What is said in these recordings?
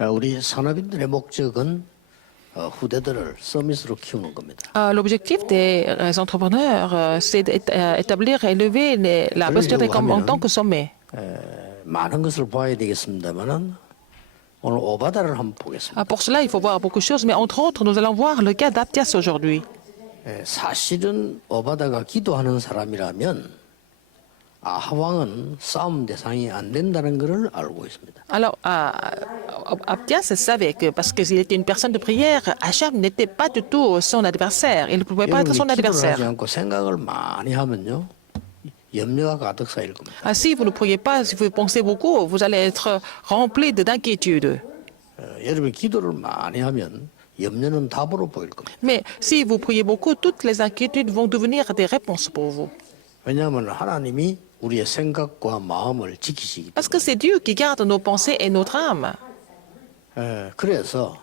우리 산업인들의 목적은 후대들을 서밋으로 키우는 겁니다. L'objectif des entrepreneurs, c'est d'établir et élever la posture des femmes en tant que sommet. 많은 것을 봐야 되겠습니다만은 오늘 오바다를 한번 보겠습니다. Pour cela, il faut voir beaucoup de choses, mais entre autres, nous allons voir le cas d'Aptias aujourd'hui. 사실은 오바다가 기도하는 사람이라면 아하왕은 싸움 대상이 안 된다는 것을 알고 있습니다. Alors, Aptias savait que, parce qu'il était une personne de prière, Achab n'était pas du tout son adversaire. Il ne pouvait pas être son 여러분이 기도를 하지 adversaire. 않고 생각을 많이 하면요. 염려가 가득 쌓일 겁니다. Si vous ne priez pas, si vous pensez beaucoup, vous allez être rempli d'inquiétude. 여러분이 기도를 많이 하면 염려는 답으로 보일 겁니다. Mais si vous priez beaucoup, toutes les inquiétudes vont devenir des réponses pour vous. 왜냐하면 하나님이 우리의 생각과 마음을 지키시기 Parce que c'est Dieu qui garde nos pensées et notre âme. 때문에 그래서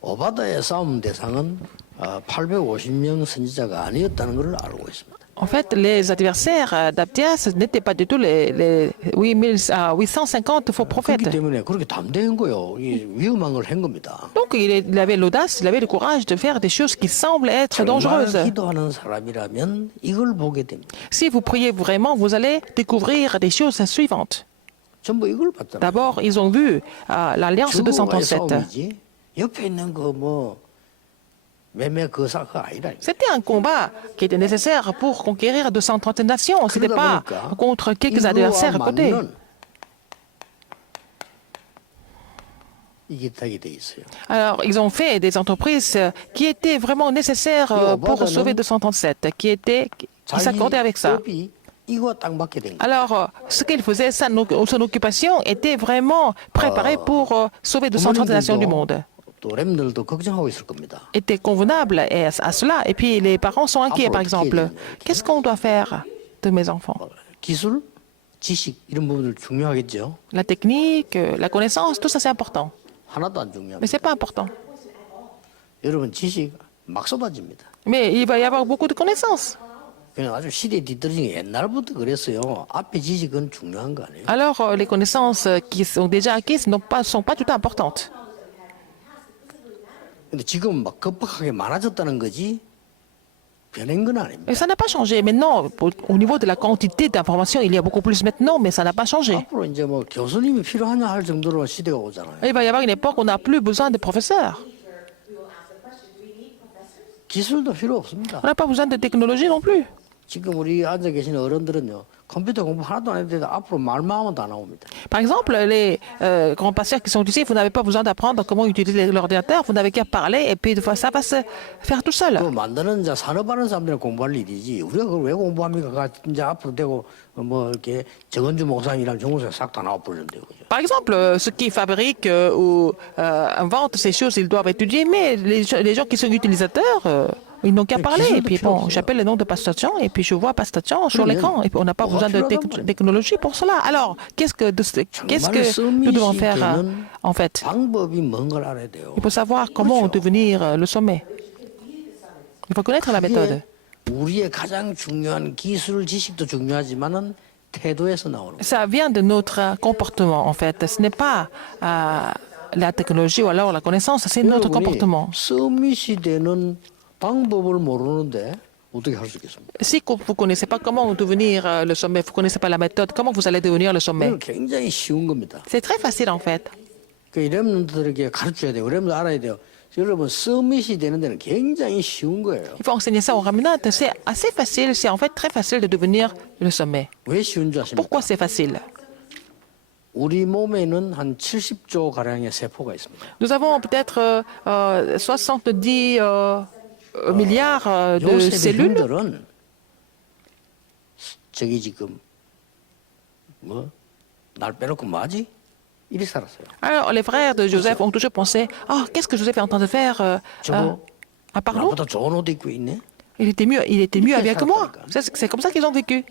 오바다의 싸움 대상은 850명 선지자가 아니었다는 것을 알고 있습니다. En fait, les adversaires d'Abdias n'étaient pas du tout les 850 faux prophètes. 그렇기 때문에 그렇게 담대한 거요. 위험한 걸 한 겁니다. Donc il avait l'audace, il avait le courage de faire des choses qui semblent être 정말 dangereuses. 기도하는 사람이라면 이걸 보게 됩니다. Si vous priez vraiment, vous allez découvrir des choses suivantes. 전부 이걸 봤잖아요. D'abord, ils ont vu l'Alliance 주와의 237. 싸움이지 옆에 있는 거 매매 그사가 아니라. C'était un combat qui était nécessaire pour conquérir 230 nations. Ce n'était pas contre quelques adversaires à côté. 이게 딱이 돼 있어요. Alors, ils ont fait des entreprises qui étaient vraiment nécessaires pour sauver 237, qui s'accordaient avec ça. 법이 이거 딱 맞게 된 거예요. Alors, ce qu'il faisait, son occupation était vraiment préparée pour sauver 230 nations du monde. 또 렘들도 걱정하고 있을 겁니다. Était convenable à cela. Et puis, les parents sont inquiets, par exemple. Qu'est-ce qu'on doit faire de mes enfants? 기술, 지식 이런 부분들 중요하겠죠. La technique, la connaissance, tout ça, c'est important. 하나도 안 Mais 중요합니다. ce n'est pas important. 여러분 지식 막 쏟아집니다. Mais il va y avoir beaucoup de connaissances. 그냥 아주 시대 뒤떨어진 게 옛날부터 그랬어요. 앞에 지식은 중요한 거 아니에요. Alors, les connaissances qui sont déjà acquises sont pas tout à fait importantes. 근데 지금 막 급박하게 많아졌다는 거지 변한 건 아닙니다. Et ça n'a pas changé. Maintenant, au niveau de la quantité d'informations, il y a beaucoup plus maintenant, mais ça n'a pas changé. 앞으로 이제 뭐 교수님이 필요하냐 할 정도로 시대가 오잖아요. Il va y avoir une époque où on n'a plus besoin de professeurs. 기술도 필요 없습니다. On n'a pas besoin de technologie non plus. 지금 우리 앉아 계신 어른들은요. 컴퓨터 공부 하나도 안 해도 돼도 앞으로 말만 하면 다 나옵니다. Par exemple, les grands pasteurs qui sont ici, vous n'avez pas besoin d'apprendre comment utiliser l'ordinateur, vous n'avez qu'à parler et puis ça va se faire tout seul. 그거 만드는 자 산업하는 사람들이 공부할 일이지 우리가 그걸 왜 공부합니까? 가 이제 앞으로 되고 뭐 이렇게 정은주 목사님이랑 정우사 싹 다 나와 버리는데요. 그죠? Par exemple, ceux qui fabriquent ou inventent ces choses, ils doivent étudier, mais les gens qui sont utilisateurs, ils n'ont qu'à parler. Et puis bon, j'appelle le nom de Pasteur Jean et puis je vois Pasteur Jean sur l'écran. Et puis on n'a pas besoin de technologie pour cela. Alors, qu'est-ce que nous devons faire en fait? 방법이 뭔가를 알아야 돼요. Il faut savoir comment devenir le sommet. Il faut connaître la méthode. 우리의 가장 중요한 기술 지식도 중요하지만은 태도에서 나오는 거예요. Ça vient de notre comportement en fait. Ce n'est pas la technologie ou alors la connaissance, c'est notre comportement. 서밋이 되는 방법을 모르는데 어떻게 할 수 있겠습니까? Si vous ne connaissez pas comment devenir le sommet, vous ne connaissez pas la méthode, comment vous allez devenir le sommet? 이건 굉장히 쉬운 겁니다. C'est très facile en fait. 그 렘넌트들에게 가르쳐야 돼요. 렘넌트 알아야 돼요. 여러분 서밋이 되는 데는 굉장히 쉬운 거예요. Il faut enseigner ça aux rabbinates. C'est assez facile, c'est en fait très facile de devenir le sommet. 왜 쉬운 줄 아십니까? Pourquoi c'est facile? 우리 몸에는 한 70조 가량의 세포가 있습니다. Nous avons peut-être 70 milliards de 요셉의 cellules. 형들은 저기 지금 뭐 날 빼놓고 뭐하지? 이리 살았어요. Alors les frères de Joseph ont toujours pensé, oh, qu'est-ce que Joseph est en train de faire à part nous? 나보다 좋은 옷 입고 있네. Il était mieux habillé que moi. C'est comme ça qu'ils ont vécu.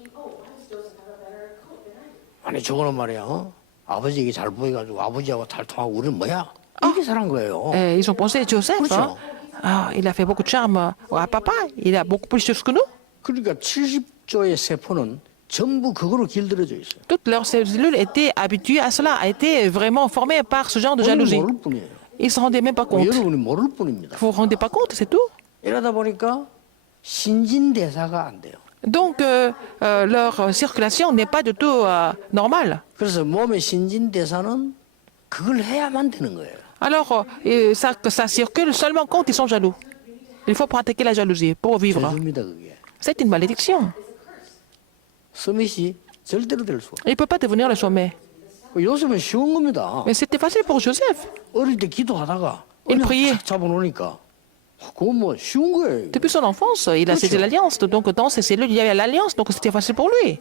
아니 저거는 말이야. 아버지에게 잘 보여가지고 아버지하고 탈통하고 우리는 뭐야? 이렇게 살은 거예요. Et ils ont pensé, Joseph, hein, il a fait beaucoup de charme à papa, il a beaucoup plus de choses que nous. 그러니까 70조의 세포는 전부 그거로 길들여져 있어요. Toutes leurs cellules étaient habituées à cela, étaient vraiment formées par ce genre de 본인은 jalousie. 모를 뿐이에요. Ils ne se rendaient même pas compte. 여러분이 모를 뿐입니다. Vous vous rendez pas compte, c'est tout. 이러다 보니까 신진대사가 안 돼요. Donc, leur circulation n'est pas du tout normale. 그래서 몸의 신진대사는 그걸 해야만 되는 거예요. Alors, ça circule seulement quand ils sont jaloux. Il faut pratiquer la jalousie pour vivre. 죄입니다 그게. C'est une malédiction. 스밋이 절대로 될 수가. Il ne peut pas devenir le sommet. 요셉은 쉬운 겁니다. Mais c'était facile pour Joseph. 어릴 때 기도하다가 Il priait. 탁 잡아놓으니까 그건 뭐 쉬운 거예요. Depuis son enfance, il a saisi l'alliance. Donc, dans ses cellules, il y avait l'alliance. Donc, c'était facile pour lui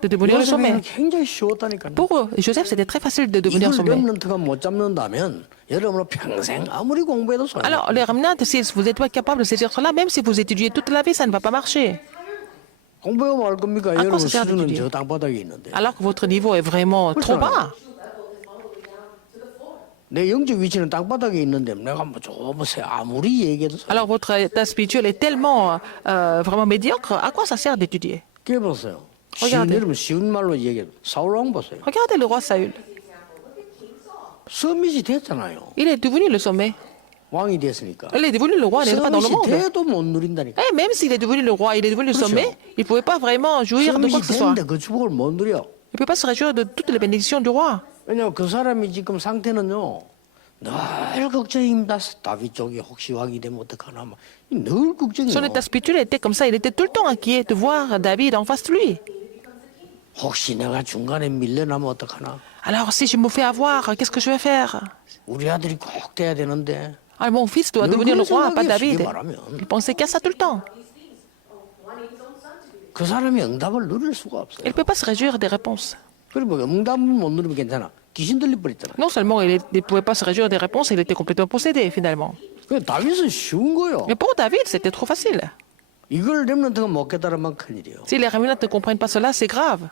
de devenir le sommet. 요셉은 굉장히 쉬웠다니까요. Pour Joseph, c'était très facile de devenir 이걸 sommet. 렘넌트가 못 잡는다면 여러분은 평생 아무리 공부해도 소용. Alors, les remnants, si vous n'êtes pas capable de saisir cela, même si vous étudiez toute la vie, ça ne va pas marcher. 공부해가 말 겁니까? quoi 여러분 ça sert 수준은 d'étudier? 저 땅바닥에 있는데 Alors que votre niveau est vraiment trop bas. 내 영적 위치는 땅바닥에 있는데 내가 아무리 얘기해도 소용. Alors, votre état spirituel est tellement vraiment médiocre. À quoi ça sert d'étudier? 깨보세요. Regardez. 여러분 쉬운 말로 얘기해. 사울 왕 보세요. Regardez le roi Saül. 서밋이 됐잖아요. Il est devenu le sommet. 왕이 됐으니까. Il est devenu le roi, il n'est pas dans le 서밋이 monde. 돼도 못 누린다니까. Et même s'il est devenu le roi, il est devenu le sommet, il ne pouvait pas vraiment jouir de quoi 서밋이 que ce soit. 됐는데 그 축복을 못 누려. Il ne peut pas se réjouir de toutes les bénédictions du roi. 왜냐면 그 사람이 지금 상태는요. 늘 걱정입니다. 다윗 쪽이 혹시 왕이 되면 어떡하나. 늘 걱정이에요. Son état spirituel était comme ça. Il était tout le temps inquiet de voir David en face de lui. 혹시 내가 중간에 밀려나면 어떡하나. Alors, si je me fais avoir, qu'est-ce que je vais faire? 우리 아들이 꼭 돼야 되는데. Ah, mon fils doit Ne devenir le connaissez roi, pas pas bien, David. c'est 말하면. Il pensait qu'à ça tout le temps. 그 사람이 응답을 누릴 수가 없어요. Il ne peut pas se réjouir des réponses. 그리고 응답을 못 누리면 괜찮아. 귀신 들릴 뻔했잖아. Non seulement il ne pouvait pas se réjouir des réponses, il était complètement possédé finalement. 그 다윗은 쉬운 거요. Mais pour David, c'était trop facile. 이걸 렘넌트가 못 깨달으면 큰일이에요. Si les Réunionnais ne comprennent pas cela, c'est grave.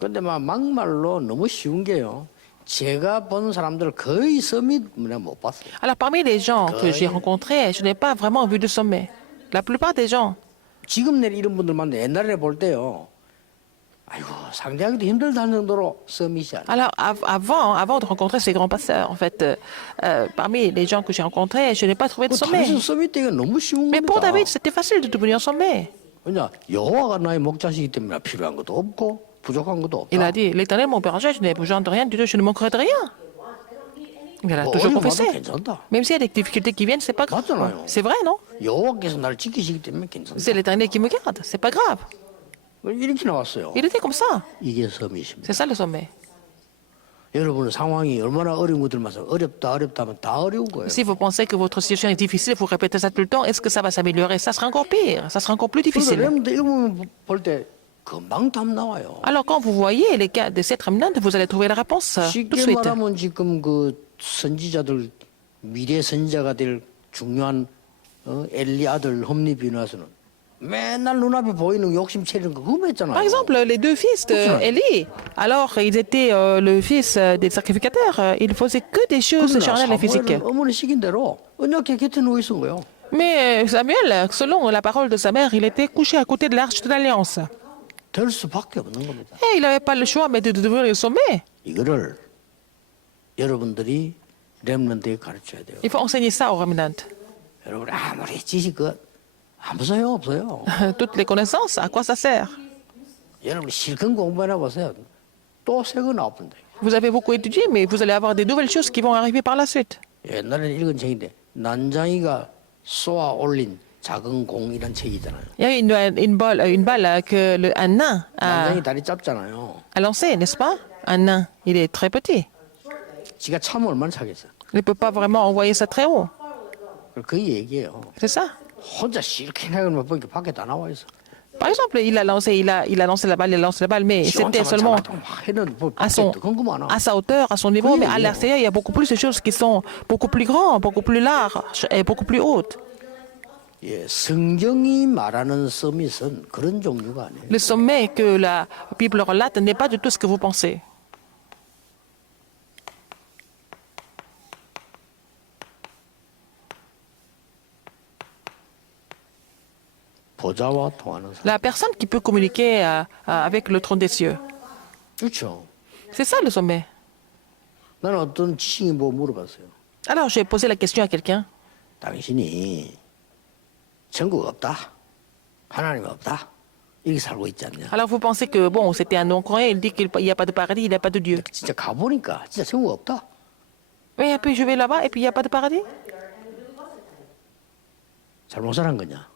근데 막말로 너무 쉬운 게요. 제가 본 사람들 거의 서밋 못 봤어요. Alors parmi les gens que j'ai rencontrés, je n'ai pas vraiment vu de sommet. La plupart des gens, 지금 내 이런 분들만 옛날에 볼 때요. 아이고 상대하기도 힘들다 할 정도로 서밋이 아니에요. alors avant de rencontrer ces grands pasteurs, en fait, parmi les gens que j'ai rencontrés, je n'ai pas trouvé de sommet. 다윗은 서밋 되기가 너무 쉬운 Mais pour 겁니다. David, c'était facile de devenir sommet. 왜냐 여호와가 나의 목자시기 때문에 필요한 것도 없고 부족한 것도 Il 없다. a dit, l'Éternel, mon berger, je n'ai besoin de rien du tout, je ne manquerai de rien. Il a 뭐 toujours 어려워도 confessé. 괜찮다. Même s'il y a des difficultés qui viennent, c'est pas grave. 맞잖아요. C'est vrai, non? 여호와께서 나를 지키시기 때문에 괜찮다. C'est l'Éternel qui me garde, c'est pas grave. 이렇게 나왔어요. Il était comme ça. 이게 서밋입니다. C'est ça le sommet. 여러분 상황이 얼마나 어려운 것들만 어렵다 하면 다 어려운 거예요. Si vous pensez que votre situation est difficile, vous répétez ça tout le temps, est-ce que ça va s'améliorer? Ça sera encore pire, ça sera encore plus 그래서 difficile. 렘드 읽으면 볼때 금방 답 나와요. Alors quand vous voyez les cas de cette remnante, vous allez trouver la réponse tout de 쉽게 suite. 말하면 지금 그 선지자들 미래 선지자가 될 중요한 엘리 아들 험리 비누아스는 맨날 눈앞에 보이는 욕심 채리는 거 그거 했잖아요. Par exemple, les deux fils d'Élie, alors ils étaient le fils des sacrificateurs, ils faisaient que des choses charnelles et physiques. 사무엘은 어머니 시킨 대로 언약궤 곁에 누워 있은 거예요. Mais Samuel, selon la parole de sa mère, il était couché à côté de l'arche de l'Alliance. 될 수밖에 없는 겁니다. Et il n'avait pas le choix mais de devenir le sommet. 이거를 여러분들이 렘넌트에 가르쳐야 돼요. Il faut enseigner ça aux remnantes. 여러분 아무리 지식 아무 소용 없어요. Toutes les connaissances, à quoi ça sert? 여러분 실컷 공부해나 보세요. 또 새 거 나오던데. Vous avez beaucoup étudié, mais vous allez avoir des nouvelles choses qui vont arriver par la suite. 옛날에 읽은 책인데 난장이가 쏘아 올린 작은 공이란 책이잖아요. Il y a une balle que un nain 난장이 다리 짧잖아요. a lancée, n'est-ce pas? Un nain, il est très petit. 지가 참 얼마나 차겠어. Il ne peut pas vraiment envoyer ça très haut. 그 얘기예요. C'est ça. 혼자 실컷 해가면 보니까 밖에 다 나와 있어. Par exemple, il a lancé la balle, mais c'était seulement à sa hauteur, à son niveau, mais à l'extérieur, il y a beaucoup plus de choses qui sont beaucoup plus grandes, beaucoup plus larges et beaucoup plus hautes. 예, 성경이 말하는 서밋은 그런 종류가 아니에요. Le sommet que la Bible relate n'est pas du tout ce que vous pensez. 보좌와 통하는 사람. La personne qui peut communiquer avec le trône des cieux. 그렇죠. C'est ça le sommet. 나는 어떤 지식이 뭐 물어봤어요. Alors j'ai posé la question à quelqu'un. 당신이 천국 없다. 하나님 없다. 이렇게 살고 있지 않냐. Alors vous pensez que, bon, c'était un non-croyant, il dit qu'il n'y a pas de paradis, il n'y a pas de Dieu. 진짜 가보니까 진짜 천국 없다. Oui, et puis je vais là-bas et puis il n'y a pas de paradis. 잘못 살은 거냐.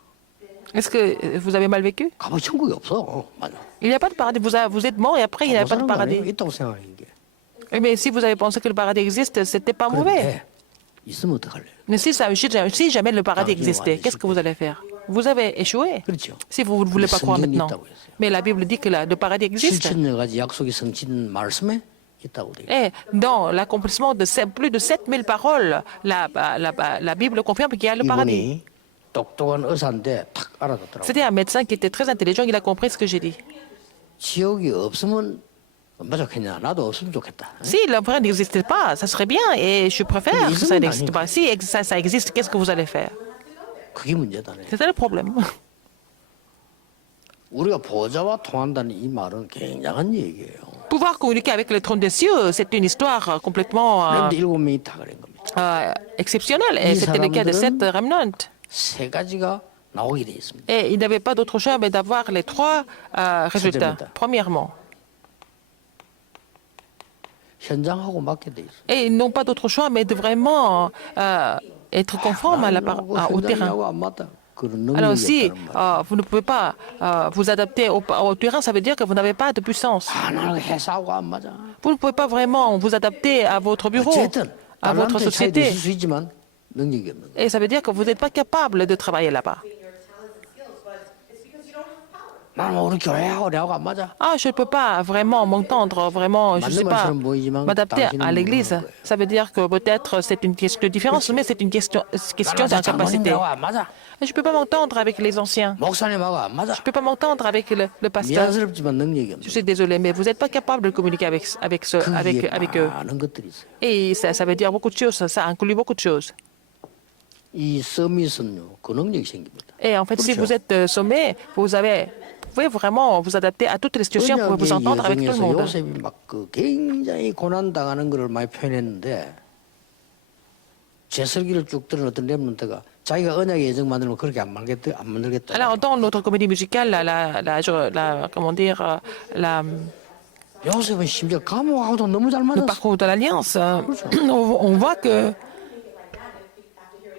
Est-ce que vous avez mal vécu? 가보 천국이 없어. 맞아. Il n'y a pas de paradis. Vous êtes mort et après il n'y a pas de paradis. 있다고 생각해 이게. Eh, mais si vous avez pensé que le paradis existe, c'était pas mauvais. 그런데 있으면 어떡할래? Mais si jamais le paradis Ah, tu existait, vois, qu'est-ce que vous allez faire? Vous avez échoué. 그렇죠. Si vous ne voulez pas croire 성경이 maintenant. 있다고 했어요. Mais la Bible dit que le paradis existe. 7천여 가지 약속이 성취된 말씀에 있다고 돼. Et dans l'accomplissement de plus de 7000 paroles, la Bible confirme qu'il y a le paradis. 이분이 똑똑한 의사인데 탁 알아듣더라고. C'était un médecin qui était très intelligent, il a compris ce que j'ai dit. 지옥이 없으면 얼마 좋겠냐. 나도 없으면 좋겠다. Si l'enfer n'existait pas, ça serait bien et je préfère Mais que ils ça ont n'existe rien. pas. Si ça existe, qu'est-ce que vous allez faire? 그게 문제다네. C'est ça le problème. 우리가 보좌와 통한다는 이 말은 굉장한 얘기예요. Pouvoir communiquer avec le trône des cieux, c'est une histoire complètement 그런데 7명이 다 그런 겁니다. exceptionnelle. Et Ils c'était le cas de salam들은- cette remnant. 세 가지가 나오게 돼 있습니다. Et il n'avait pas d'autre choix mais d'avoir les trois résultats. 첫째입니다. Premièrement. 현장하고 맞게 돼 있어요. Et ils n'ont pas d'autre choix mais de vraiment être conforme au terrain. 현장하고 안 맞다. 그런 Alors 능력이 si 없다는 말이에요. vous ne pouvez pas vous adapter au terrain, ça veut dire que vous n'avez pas de puissance. 하나는 회사하고 안 맞아. Vous ne pouvez pas vraiment vous adapter à votre bureau, 어쨌든 à votre 달란트의 차이도 société. 있을 수 있지만 능력이 없는 거예요. Et ça veut dire que vous n'êtes pas capable de travailler là-bas. 나는 우리 교회하고 내하고 안 맞아. Ah, je ne peux pas vraiment m'entendre, vraiment, je ne sais pas 맞는 말처럼 보이지만 m'adapter à 당신은 l'église. 모르는 거예요. Ça veut dire que peut-être c'est une question de différence, mais c'est une question 나는 d'incapacité. 장로님하고 안 맞아. Je ne peux pas m'entendre avec les anciens. 목사님하고 안 맞아. Je ne peux pas m'entendre avec le pasteur. 미안스럽지만 능력이 없는 Je suis désolé, mais vous n'êtes pas capable de communiquer avec 그 eux. 많은 것들이 있어요. Et ça veut dire beaucoup de choses, ça inclut beaucoup de choses. 이 서밋은요, 그 능력이 생깁니다. Et en fait, si 그렇죠. vous êtes sommé, vous pouvez vraiment vous adapter à toutes les situations, vous pouvez vous entendre avec tout le 여정에서 monde. 요셉이 막 그 굉장히 고난 당하는 것을 많이 표현했는데 제설기를 쭉 들은 어떤 랩런트가 자기가 언약의 예정 만들면 그렇게 안 만들겠다. Alors, dans notre comédie musicale, comment dire, 요셉은 심지어 감옥하고도 너무 잘 le 맞았어. parcours de l'Alliance, on voit que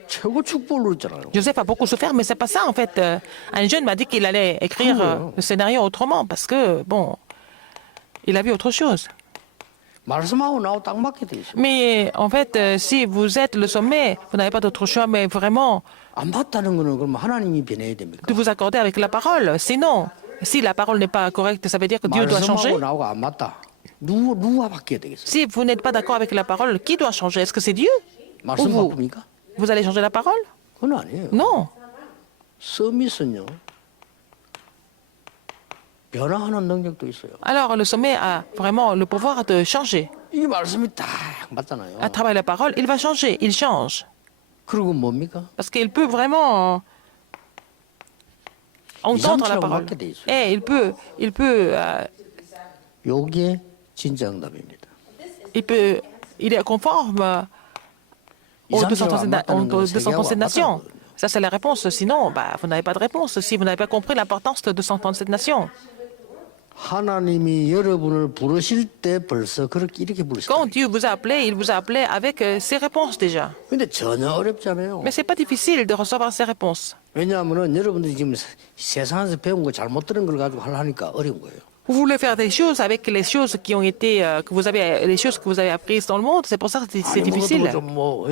최고 축복을 했잖아요. Joseph a beaucoup souffert, mais c'est pas ça en fait. Un jeune m'a dit qu'il allait écrire le scénario autrement parce que, bon, il a vu autre chose. 말씀하고 나하고 딱 맞게 돼 있어. Mais en fait, si vous êtes le sommet, vous n'avez pas d'autre choix, mais vraiment 안 맞다는 거는 그럼 하나님이 변해야 됩니까? de vous accorder avec la parole. Sinon, si la parole n'est pas correcte, ça veut dire que Dieu doit changer. 말씀하고 나하고 안 맞다. 누가 바뀌어야 되겠어요? Si vous n'êtes pas d'accord avec la parole, qui doit changer? Est-ce que c'est Dieu? 말씀 vous? 바꿉니까? Vous allez changer la parole? 그건 아니에요. Non. 서밋은요. 변화하는 능력도 있어요. Alors, le sommet a vraiment le pouvoir de changer. 이 말씀이 딱 맞잖아요. À travers la parole, il va changer, il change. 그리고 뭡니까? Parce qu'il peut vraiment entendre la 이상처럼 parole. 맞게 돼 있어요. Et 요게 진짜 응답입니다. il est conforme aux 이상처럼 안 맞다는 건 237 세계하고 안 nations. 맞다는 Ça, c'est la réponse. Sinon, vous n'avez pas de réponse. Si vous n'avez pas compris l'importance de 237 nations. 하나님이 여러분을 부르실 때 벌써 그렇게 이렇게 부르시다. Quand Dieu vous a appelé, il vous a appelé avec ses réponses déjà. 근데 전혀 어렵지 않아요. Mais c'est pas difficile de recevoir ces réponses. 왜냐하면은 여러분들이 지금 세상에서 배운 거 잘못 들은 걸 가지고 하려니까 어려운 거예요. Vous voulez faire des choses avec les choses qui ont été, les choses que vous avez apprises dans le monde. C'est pour ça que c'est 아니 difficile. 좀뭐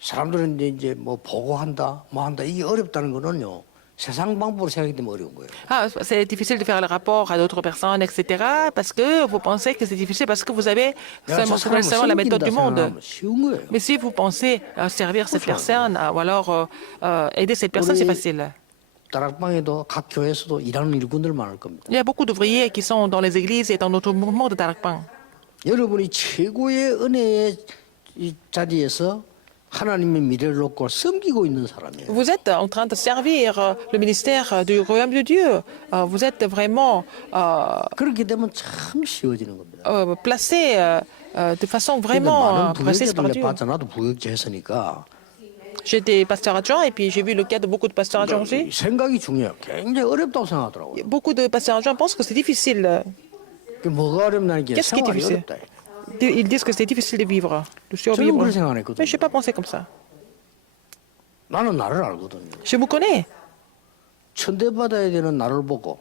사람들은 이제 뭐 보고한다, 뭐 한다 이게 어렵다는 거는요. 세상 방법으로 생각하기 때문에 어려운 거예요. Ah, c'est difficile de faire le rapport à d'autres personnes, etc. Parce que vous pensez que c'est difficile parce que vous avez 내가 저 사람을 seulement la méthode 섬긴다 du monde. 생각하면 쉬운 거예요. Mais si vous pensez servir cette personne ou alors aider cette personne, c'est facile. 다락방에도 각 교회에서도 일하는 일꾼들 많을 겁니다. Il y a beaucoup d'ouvriers qui sont dans les églises et dans notre mouvement de Darakpang. 여러분이 최고의 은혜의 이 자리에서 하나님의 미래를 놓고 섬기고 있는 사람이에요. Vous êtes en train de servir le ministère du royaume de Dieu. Vous êtes vraiment 그렇게 되면 참 쉬워지는 겁니다. placé de façon 근데 vraiment 많은 précise par 부역자들 Dieu. 봤자 나도 부역자 했으니까 J'étais pasteur adjoint et puis j'ai vu le cas de beaucoup de pasteurs adjoints aussi. 생각이 중요해요. 굉장히 어렵다고 생각하더라고요. Beaucoup de pasteurs adjoints pensent que c'est difficile. 그 뭐가 어렵나는 게 Qu'est-ce qui est 생활이 difficile? 어렵다. Ils disent que c'est difficile de vivre, de 저는 survivre. 그렇게 Mais je 생각했거든요. n'ai pas pensé comme ça. 나는 나를 알거든요. Je vous connais. 천대받아야 되는 나를 보고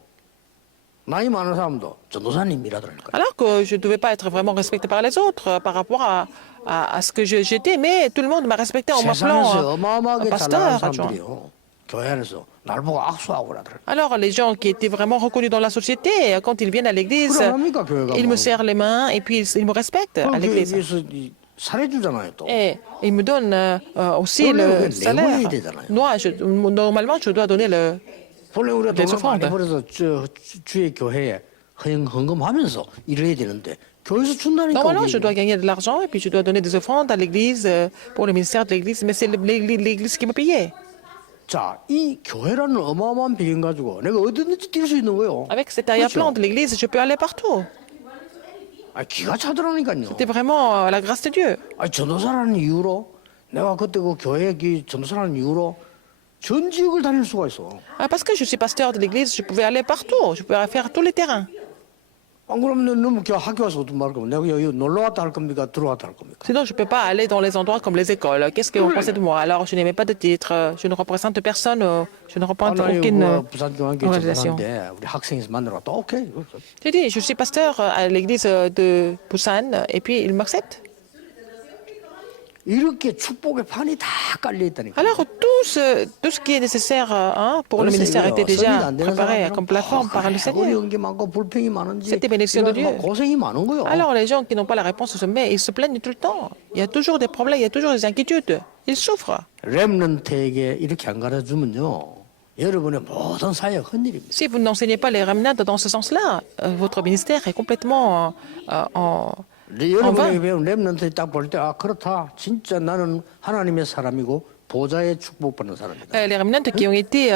나이 많은 사람도 전도사님이라더라니까요. Alors que je ne devais pas être vraiment respecté par les autres par rapport à ce que j'étais, mais tout le monde m'a respecté en 세상에서 m'appelant 어마어마하게 잘 나가는 pasteur adjoint. 사람들이요. 교회 안에서 나를 보고 악수하고 그러더라고요. Alors les gens qui étaient vraiment reconnus dans la société, quand ils viennent à l'église, 그럼 합니까 교회가 ils 뭐. me serrent les mains et puis ils me respectent à 그럼 l'église. 교회에서 살해주잖아요 또. Et ils me donnent aussi 원래 le 그게 salaire. 내고해야 되잖아요. Moi, normalement, je dois donner le... 원래 우리가 내 돈을 많이 소송인데. 벌어서 주의 교회에 헌금하면서 일해야 되는데 교회에서 준다니까. Normalement, 그게. je dois gagner de l'argent et puis je dois donner des offrandes à l'église pour le ministère de l'église, mais c'est l'église qui me payait. 자, 이 교회라는 어마어마한 비경 가지고 내가 어디든지 뛸 수 있는 거예요. Avec cet arrière-plan de l'église, je peux aller partout. 아, 기가 차더라니까요. C'était vraiment la grâce de Dieu. 아, 전도사라는 이유로 내가 그때 그 교회 전도사라는 이유로 전 지역을 다닐 수가 있어. Parce que je suis pasteur de l'église, je pouvais aller partout. Je pouvais faire tous les terrains. 안 그러면 너무 학교 와서 어떤 말 거면 내가 여기 놀러 왔다 할 겁니까? 들어왔다 할 겁니까? Sinon, je ne peux pas aller dans les endroits comme les écoles. Qu'est-ce qu'on pensait de moi? Alors, je n'aimais pas de titre, je ne représente personne, je ne représente aucune 부산 중앙교회 organisation. 전도사인데 우리 학생에서 만나러 왔다. 오케이. J'ai dit, je suis pasteur à l'église de Busan et puis il m'accepte. 이렇게 축복의 판이 다 깔려 있다니까. Alors, tout ce qui est nécessaire pour le ministère était déjà préparé comme plateforme par le Seigneur. 어려운 게 많고 불평이 많은지 C'était bénédiction de Dieu. 고생이 많은 거요. Alors, les gens qui n'ont pas la réponse au sommet, ils se plaignent tout le temps. Il y a toujours des problèmes, il y a toujours des inquiétudes. Ils souffrent. 렘넌트에게 이렇게 안 가르쳐주면요. 여러분의 모든 사역 헛일입니다. Si vous n'enseignez pas les remnants dans ce sens-là, votre ministère est complètement en 여러분에게 배운 렘넌트 딱 볼 때 아 그렇다. 진짜 나는 하나님의 사람이고 보좌의 축복받는 사람이다. Les remnants qui ont été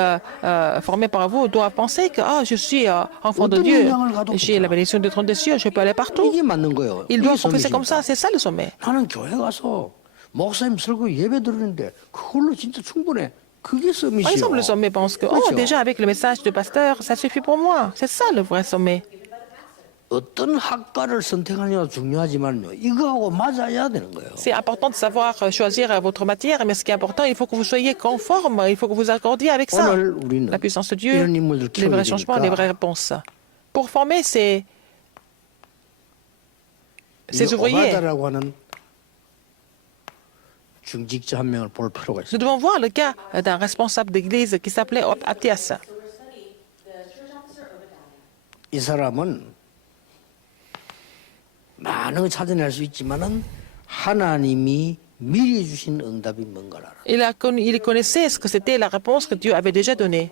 formés par vous doivent penser que je suis enfant de Dieu, j'ai la bénédiction du trône des cieux, je peux aller partout. 이게 맞는 거예요. Ils 이게 doivent confesser comme 섬이십니다. ça, c'est ça le sommet. 나는 교회 가서 목사님 설교 예배 들었는데 그걸로 진짜 충분해. 그게 Par exemple, le 섬이시요. sommet pense que 그렇죠. déjà avec le message du pasteur, ça suffit pour moi. C'est ça le vrai sommet. 어떤 학과를 선택하느냐가 중요하지만요. 이거하고 맞아야 되는 거예요. C'est important de savoir choisir votre matière, mais ce qui est important, il faut que vous soyez conforme, il faut que vous accordiez avec ça. 오늘 우리는 La puissance de Dieu, 이런 인물들 les vrais 키워야 changements, les vraies 되니까 réponses. Pour former ces 이 ouvriers, 오바다라고 하는 중직자 한 명을 볼 필요가 있어요. nous devons voir le cas d'un responsable d'église qui s'appelait Athias. 이 사람은 많은 걸 찾아낼 수 있지만은 하나님이 미리 주신 응답이 뭔가를 알아. Il connaissait ce que c'était la réponse que Dieu avait déjà donnée.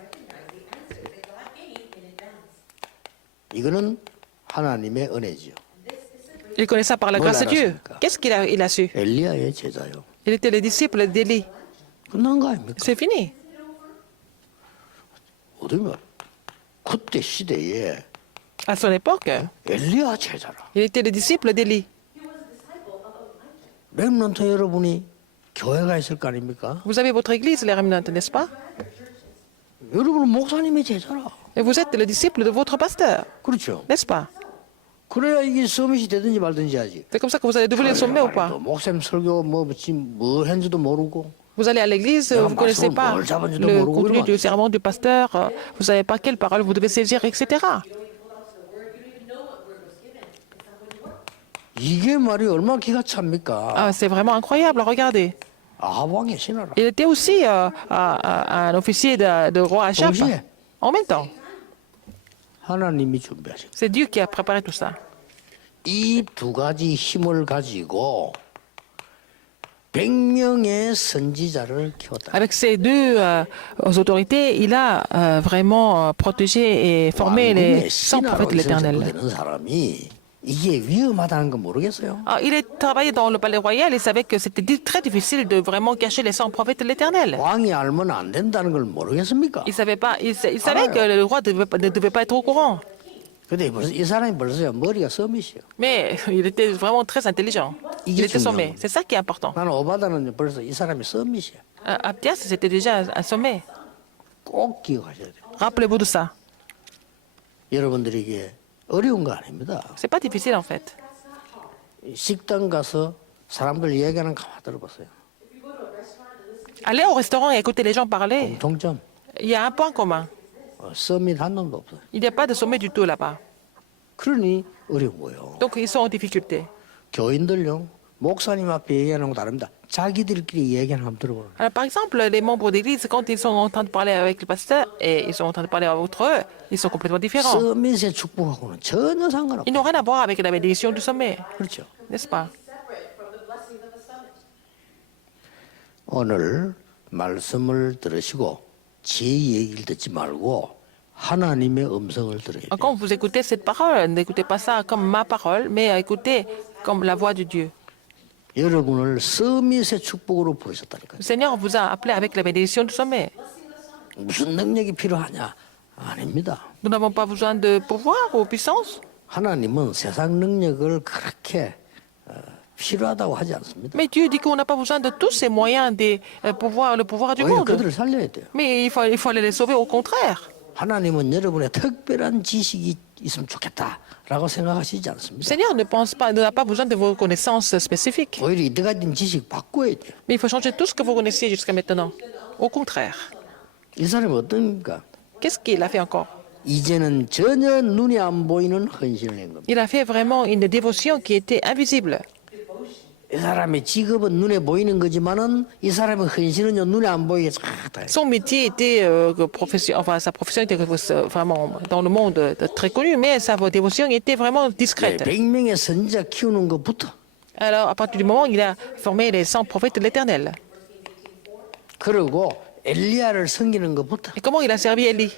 이거는 하나님의 은혜지요. Il connaissait ça par la grâce de Dieu. Qu'est-ce qu'il a su? 엘리야의 제자요. Il était le disciple d'Élie. 끝난 거 아닙니까? C'est fini. 어디면 그때 시대에 À son époque, 엘리야 제자라. il était le disciple d'Élie. 렘넌트 여러분이 교회가 있을 거 아닙니까? Vous avez votre église, les remnants, n'est-ce pas? 여러분은 목사님의 제자라. Et vous êtes le disciple de votre pasteur, 그렇죠. n'est-ce pas? 그래야 이게 서밋이 되든지 말든지 하지. C'est comme ça que vous allez devenir le sommet ou pas? 또 목사님 설교 뭐 했는지도 모르고 Vous allez à l'église, vous ne connaissez pas le contenu du sermon du pasteur, vous ne savez pas quelle parole vous devez saisir, etc. 이게 말이 얼마나 기가 찹니까? Ah, c'est vraiment incroyable, regardez. 아합 왕의 신하라. Il était aussi un officier de roi Achab. 동시에 En même temps, 하나님이 준비하신 c'est Dieu qui a préparé tout ça. 이 두 가지 힘을 가지고 100명의 선지자를 키웠다. Avec ces deux autorités, il a vraiment protégé et formé les 100 prophètes de l'Éternel. 되는 사람이 이게 위험하다는 거 모르겠어요? Ah, il est travaillé dans le palais royal et savait que c'était très difficile de vraiment cacher les 100 prophètes de l'Éternel. 왕이 알면 안 된다는 걸 모르겠습니까? Il savait pas, il savait que le roi ne devait pas être au courant. 근데 벌써 이 사람이 벌써 머리가 서밋이요. Mais il était vraiment très intelligent. Il 이게 était sommé. 중요한 C'est ça qui est important. 나는 오바다는 벌써 이 사람이 서밋이야. Abdias, c'était déjà un sommet. 꼭 기억하셔야 돼요. Rappelez-vous de ça. 여러분들에게 어려운 거 아닙니다. C'est pas difficile en fait. 식당 가서 사람들 얘기하는 거 가만 들어보세요. Aller au restaurant et écouter les gens parler, 공통점. il y a un point commun. 서밋 한 놈도 없어요. Il n'y a pas de sommet du tout là-bas. 그러니 어려운 거예요. Donc ils sont en difficulté. 교인들요. 목사님 앞에 얘기하는 거 다릅니다. 자기들끼리 얘기하는 거 한번 들어보라. Alors, par exemple, les membres d'église, quand ils sont en train de parler avec le pasteur et ils sont en train de parler entre eux, ils sont complètement différents. 서밋의 축복하고는 전혀 Ils 상관없어요. n'ont rien à voir avec la bénédiction du sommet, 그렇죠. n'est-ce pas? 오늘 말씀을 들으시고 제 얘기를 듣지 말고 하나님의 음성을 들어야 돼요. Quand vous écoutez cette parole, n'écoutez pas ça comme ma parole, mais écoutez comme la voix de Dieu. 여러분을 서밋의 축복으로 부르셨다니까요. Le Seigneur vous a appelé avec la bénédiction du sommet. 무슨 능력이 필요하냐? 아닙니다. Nous n'avons pas besoin de pouvoir ou puissance. 하나님은 세상 능력을 그렇게 필요하다고 하지 않습니다. Mais Dieu dit qu'on n'a pas besoin de tous ces moyens, le pouvoir du 오히려 monde. 그들을 살려야 돼요. Mais il faut aller les sauver au contraire. 하나님은 여러분의 특별한 지식이 있으면 좋겠다라고 생각하시지 Le 않습니다. Seigneur n'a pas besoin de vos connaissances spécifiques. 오히려 이때까지 지식 바꿔야 돼요. Mais il faut changer tout ce que vous connaissiez jusqu'à maintenant. Au contraire. 이 사람이 어떤가? Qu'est-ce qu'il a fait encore? 이제는 전혀 눈에 안 보이는 헌신을 한 겁니다. Il a fait vraiment une dévotion qui était invisible. 이 사람의 직업은 눈에 보이는 거지만은 이 사람의 헌신은요 눈에 안 보이게 싹 다. Son métier était sa profession était vraiment dans le monde très connue, mais sa dévotion était vraiment discrète. 100명의 선지자 키우는 것부터 Alors, à partir du moment où il a formé les 100 prophètes de l'Éternel, 그리고 엘리야를 섬기는 것부터 et comment il a servi Élie,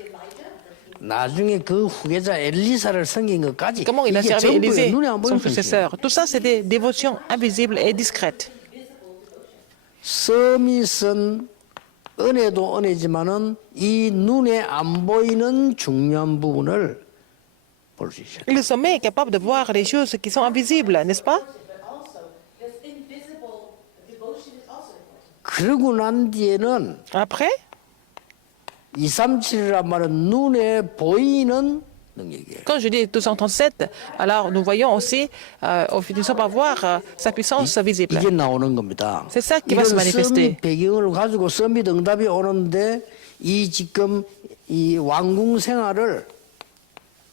나중에 그 후계자 엘리사를 섬긴 것까지 comment il a 이게 servi 전부 Élisée, 눈에 안 son 보이는 헌신. successeur, tout ça c'est des dévotions invisibles et discrètes. 서밋은 은혜도 은혜지만은 이 눈에 안 보이는 중요한 부분을 볼 수 있어요. Le sommet est capable de voir les choses qui sont invisibles, n'est-ce pas? 그러고 난 뒤에는 Après, 237이란 말은 눈에 보이는 능력이에요. quand je dis 237, alors nous voyons aussi, nous sommes à voir sa puissance visible. 이게 나오는 겁니다. C'est ça qui va se 이런 manifester. 서밋 배경을 가지고 서밋 응답이 오는데 이 지금 이 왕궁 생활을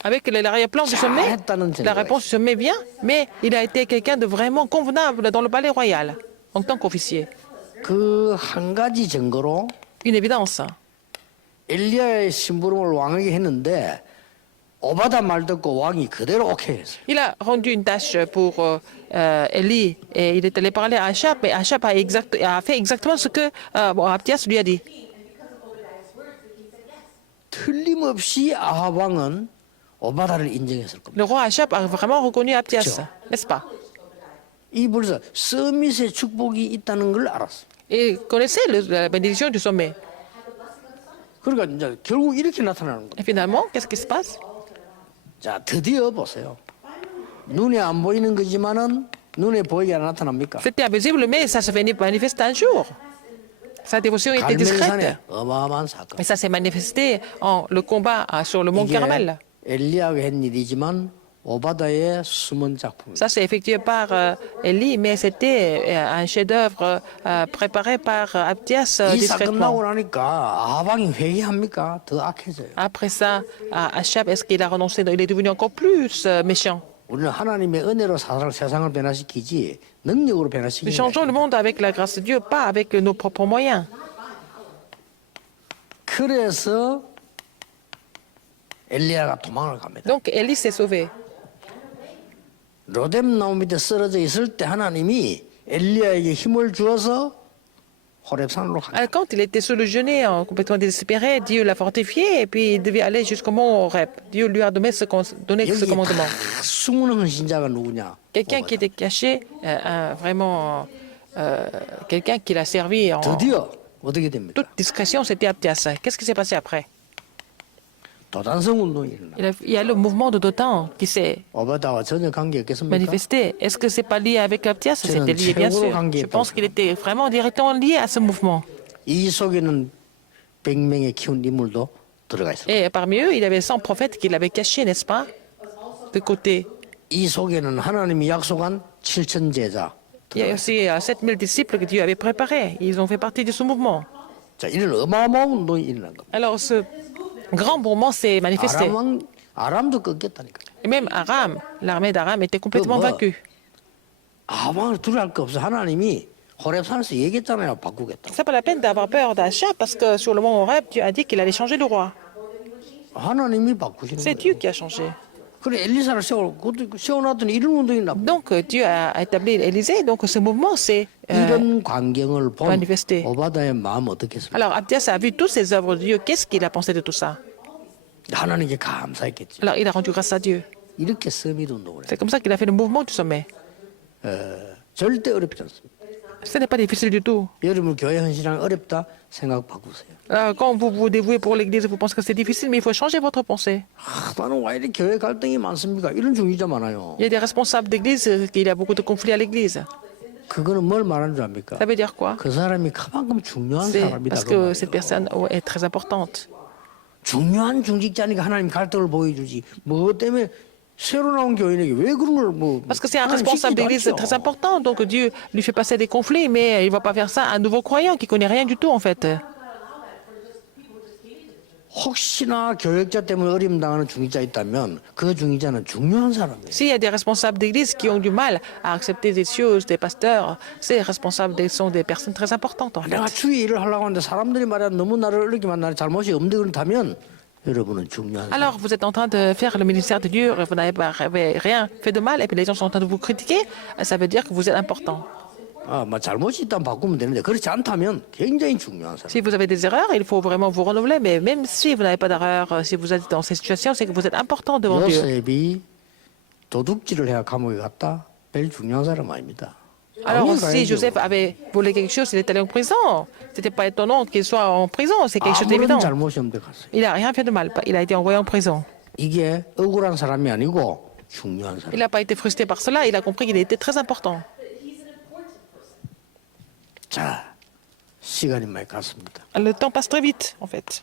Avec l'arrière-plan du sommet, la réponse du sommet vient, mais il a été quelqu'un de vraiment convenable dans le palais royal, en tant qu'officier. 그 한 가지 증거로 Une évidence. 엘리야의 심부름을 왕에게 했는데 오바다 말 듣고 왕이 그대로 오케이 했어요. Il a rendu une tâche pour Élie et il est allé parler à Achab et Achab a fait exactement ce que Abdias lui a dit. 틀림없이 아합 왕은 오바다를 인정했을 겁니다. Le roi Achab a vraiment reconnu Abdias, n'est-ce pas? 이 벌써 서밋의 축복이 있다는 걸 알았어요. Et connaissez la bénédiction du sommet. 그러니까 이제 결국 이렇게 나타나는 거예요. Et finalement, qu'est-ce qui se passe? 자, 드디어 보세요. 눈에 안 보이는 거지만은 눈에 보이게 나타납니까? C'était invisible, mais ça se manifeste un jour. Sa dévotion était discrète. 갈멜산에 어마어마한 사건. Et ça s'est manifesté en le combat sur le mont 이게 Carmel. 엘리야가 한 일이지만 오바다의 숨은 작품입니다. Ça, c'est effectué par Élie, mais c'était un chef-d'œuvre préparé par Abdias 이 사건 discrètement. 나고 나니까 아합왕이 회개합니까? 더 악해져요. Après ça, Achab, est-ce qu'il a renoncé? Il est devenu encore plus méchant. 우리는 하나님의 은혜로 세상을 변화시키지 능력으로 Nous 변화시키는 changeons le monde avec la grâce de Dieu, pas avec nos propres moyens. 그래서 엘리야가 도망을 갑니다. Donc, Élie s'est sauvé. 로뎀 나무 밑에 쓰러져 있을 때 하나님이 엘리야에게 힘을 주어서 호랩산으로 가. Alors, quand il était sous le genêt, complètement désespéré, Dieu l'a fortifié et puis il devait aller jusqu'au mont Horeb. Dieu lui a donné donné ce 여기 commandement. 다 숨은 헌신자가 누구냐? Quelqu'un qui était caché, vraiment quelqu'un qui l'a servi en 드디어 어떻게 됩니까? toute discrétion, c'était Abdias. Qu'est-ce qui s'est passé après? 도단성 운동이 일어나. Il y a le mouvement de Dotan qui s'est 오바다와 전혀 관계 없겠습니까? manifesté. Est-ce que c'est pas lié avec Abdias? C'était lié, bien sûr. Je pense qu'il était vraiment directement lié à ce mouvement. 이 속에는 100명의 키운 인물도 들어가 있습니다. Et parmi eux, il y avait 100 prophètes qu'il avait cachés, n'est-ce pas? De côté. 이 속에는 하나님이 약속한 7천 제자. Il y a aussi 7000 disciples que Dieu avait préparés. Ils ont fait partie de ce mouvement. 자, 이런 어마어마한 운동이 일어난 겁니다. Alors, ce grand mouvement s'est manifesté. 아람도 꺾였다니까요. Et même Aram, l'armée d'Aram était complètement 뭐? vaincue. 아방을 두려울 거 없어. 하나님이 호랩산에서 얘기했잖아요. 바꾸겠다. C'est pas la peine d'avoir peur d'Achab parce que sur le mont Horeb, Dieu a dit qu'il allait changer le roi. 하나님이 바꾸시는 C'est 거예요. Dieu qui a changé. 그래 엘리사를 세워놨더니 이런 운동이 나. Donc Dieu a établi Élysée, donc ce mouvement s'est 이런 광경을 본 manifesté. 오바다의 마음 어떻겠습니까? Alors Abdias a vu toutes ces œuvres de Dieu. Qu'est-ce qu'il a pensé de tout ça? 하나님께 감사했겠죠. Alors il a rendu grâce à Dieu. 이렇게 서밋 운동을 해. C'est comme ça qu'il a fait le mouvement du sommet. 절대 어렵지 않습니다. Ce n'est pas difficile du tout. 여러분 교회 헌신하기 어렵다 생각 바꾸세요. Alors, quand vous vous dévouez pour l'Église, vous pensez que c'est difficile, mais il faut changer votre pensée. 나는 왜 이렇게 교회 갈등이 많습니까? 이런 중위자 많아요. Il y a des responsables d'Église, il y a beaucoup de conflits à l'Église. 그거는 뭘 말하는 줄 압니까? Ça veut dire quoi? 그 사람이 그만큼 중요한 C'est 사람이다. parce 그 que 말이에요. cette personne est très importante. 중요한 중직자니까 하나님 갈등을 보여주지. 뭐 때문에 새로 나온 교인에게 왜 그런 걸 뭐? Parce que c'est un 하나님 responsable 시키지도 d'église 않죠. très important, donc Dieu lui fait passer des conflits, mais il ne va pas faire ça à un nouveau croyant qui ne connaît rien du tout en fait. 혹시나 교역자 때문에 어려움 당하는 중직자 있다면 그 중직자는 중요한 사람이에요. S'il y a des responsables d'église qui ont du mal à accepter des choses, des pasteurs, ces responsables sont des personnes très importantes en fait. 내가 주의 일을 하려고 하는데 사람들이 말이야 너무 나를 어렵게 만나는 잘못이 없는데 그렇다면 여러분은 중요한 사람. Alors, vous êtes en train de faire le ministère de Dieu, vous n'avez rien fait de mal, et puis les gens sont en train de vous critiquer, ça veut dire que vous êtes important. 뭐 잘못이 있다면 바꾸면 되는데 그렇지 않다면 굉장히 중요한 사람. Si vous avez des erreurs, il faut vraiment vous renouveler, mais même si vous n'avez pas d'erreur, si vous êtes dans cette situation, c'est que vous êtes important devant Dieu. 요셉이 도둑질을 해야 감옥에 갔다. 제일 중요한 사람 아닙니다. Alors, 감옥에 si 가야죠. Joseph avait volé quelque chose, il est allé en prison. C'était pas étonnant qu'il soit en prison, c'est quelque chose 아무런 d'évident. 잘못이 없는데 갔어요. Il n'a rien fait de mal, il a été envoyé en prison. 이게 억울한 사람이 아니고 중요한 사람. Il n'a pas été frustré par cela, il a compris qu'il était très important. 자, 시간이 많이 갔습니다. Le temps passe très vite, en fait.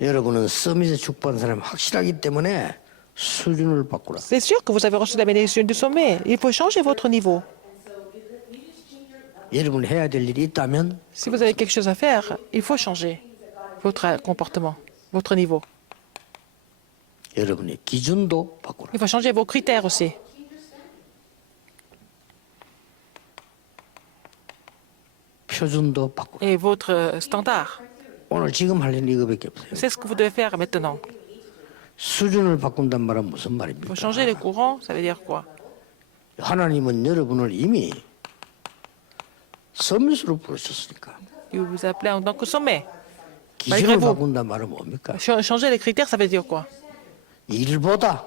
여러분은 서밋에 축복한 사람이 확실하기 때문에 수준을 바꾸라. C'est sûr que vous avez reçu la bénédiction du sommet. Il faut changer votre niveau. 여러분이 해야 될 일이 있다면 Si vous avez quelque chose à faire, il faut changer votre comportement, votre niveau. 여러분의 기준도 바꾸라. Il faut changer vos critères aussi. 표준도 바꾸라. Et votre standard. 오늘 지금 할 일은 이거밖에 없어요. C'est ce que vous devez faire maintenant. 수준을 바꾼단 말은 무슨 Il 말입니까? faut changer les courants, ça veut dire quoi? 하나님은 여러분을 이미 서밋으로 부르셨으니까 Il vous appelez en tant que sommet. 기준을 vous. 바꾼단 말은 뭡니까? Changer les critères, ça veut dire quoi? 일보다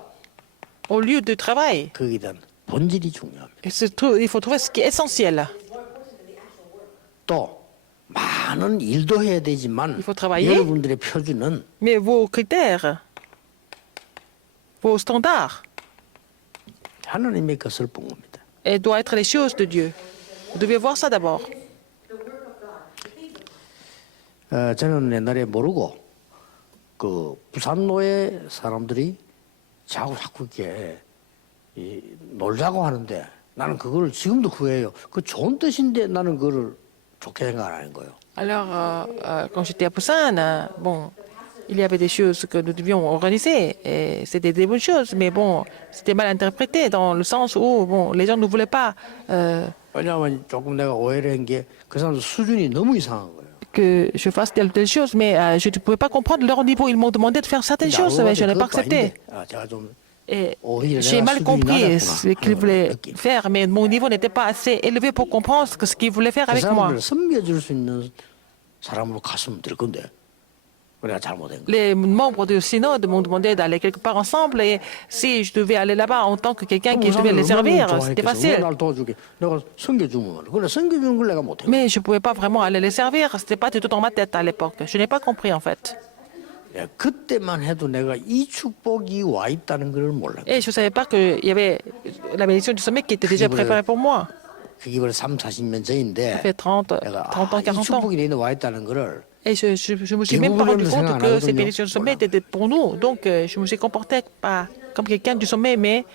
Au lieu de travail, 거기에 대한 본질이 중요합니다. il faut trouver ce qui est essentiel. 또 많은 일도 해야 되지만 Il faut travailler. 여러분들의 표준은 Mais vos critères, vos standards, 하나님의 것을 본 겁니다. doivent être les choses de Dieu. Vous devez voir ça d'abord. 저는 옛날에 모르고 그 부산로의 사람들이 자꾸 이렇게 놀자고 하는데 나는 그걸 지금도 후회해요. 그 좋은 뜻인데 나는 그거를 좋게 생각 안 하는 거예요. Alors, quand j'étais à Busan, bon, il y avait des choses que nous devions organiser, et c'était des bonnes choses, mais bon, c'était mal interprété dans le sens où, bon, les gens ne voulaient pas 왜냐하면 조금 내가 오해를 한 게 그 사람들 수준이 너무 이상한 거예요. que je fasse telle ou telle chose, mais je ne pouvais pas comprendre leur niveau. Ils m'ont demandé de faire certaines choses, mais je n'ai pas accepté. 제가 좀 Et 오히려 j'ai 내가 mal 수준이 compris ce 낮았구나 qu'il 하는 voulait 느낌. faire, mais mon niveau n'était pas assez élevé pour comprendre ce qu'il voulait faire 그 avec moi. 사람들을 섬겨줄 수 있는 사람으로 갔으면 될 건데 내가 잘못한 거야. Les membres du synode m'ont demandé d'aller quelque part ensemble et si je devais aller là-bas en tant que quelqu'un qui devait les servir, c'était 왜 facile. 날 도와주게? 내가 섬겨주면 그래 섬겨주는 걸 내가 못해. Mais je ne pouvais pas vraiment aller les servir, c'était pas du tout dans ma tête à l'époque. Je n'ai pas compris en fait. 야, 그때만 해도 내가 이 축복이 와 있다는 걸 몰랐어. Et je ne savais pas qu'il y avait la bénédiction du sommet qui était déjà préparée pour moi. 그게 벌써 3, 40년 Ça 전인데 fait 30 내가 30 ans, 이 40 ans. 축복이 내게 와 있다는 거를 Et je me suis même pas rendu compte que ces bénédictions du sommet étaient pour nous. Donc je me suis comporté pas comme quelqu'un du sommet, mais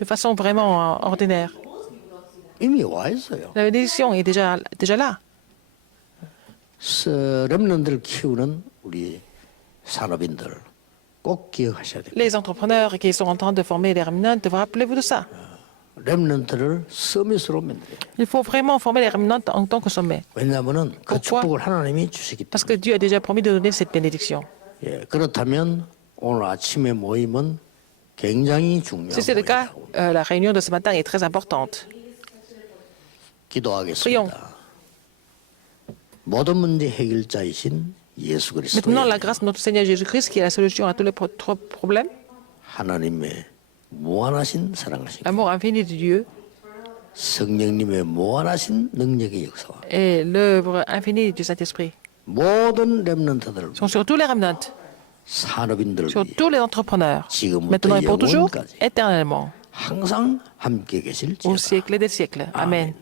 de façon vraiment ordinaire. 이미 와 있어요. La bénédiction est déjà là. 렘넌트를 키우는 우리 산업인들 꼭 기억하셔야 돼요. Les entrepreneurs qui sont en train de former les remnants, rappelez-vous de ça. 렘넌트를 서밋으로 만들어요. Il faut vraiment former les remnants en tant que sommet. 왜냐하면 그 Pourquoi? 축복을 하나님이 주시기 Parce 때문에. que Dieu a déjà promis de donner cette bénédiction. 예, 그렇다면 오늘 아침의 모임은 굉장히 중요한 Si c'est le cas, 모임이라고 la réunion de ce matin est très importante. 기도하겠습니다. 모든 문제 해결자이신 예수 Maintenant, la 그리스도의 grâce de notre Seigneur Jésus-Christ, qui est la solution à tous les problèmes, 하나님의 무한하신 사랑하신 l'amour infini de Dieu 성령님의 무한하신 능력의 역사와 et l'œuvre infinie du Saint-Esprit 모든 렘넌트들을 sont sur tous les remnants, 산업인들을 sur 위해 tous les entrepreneurs, 지금부터 maintenant et pour toujours, 영원까지 éternellement, 항상 함께 계실 au 지어다. siècle des siècles. Amen.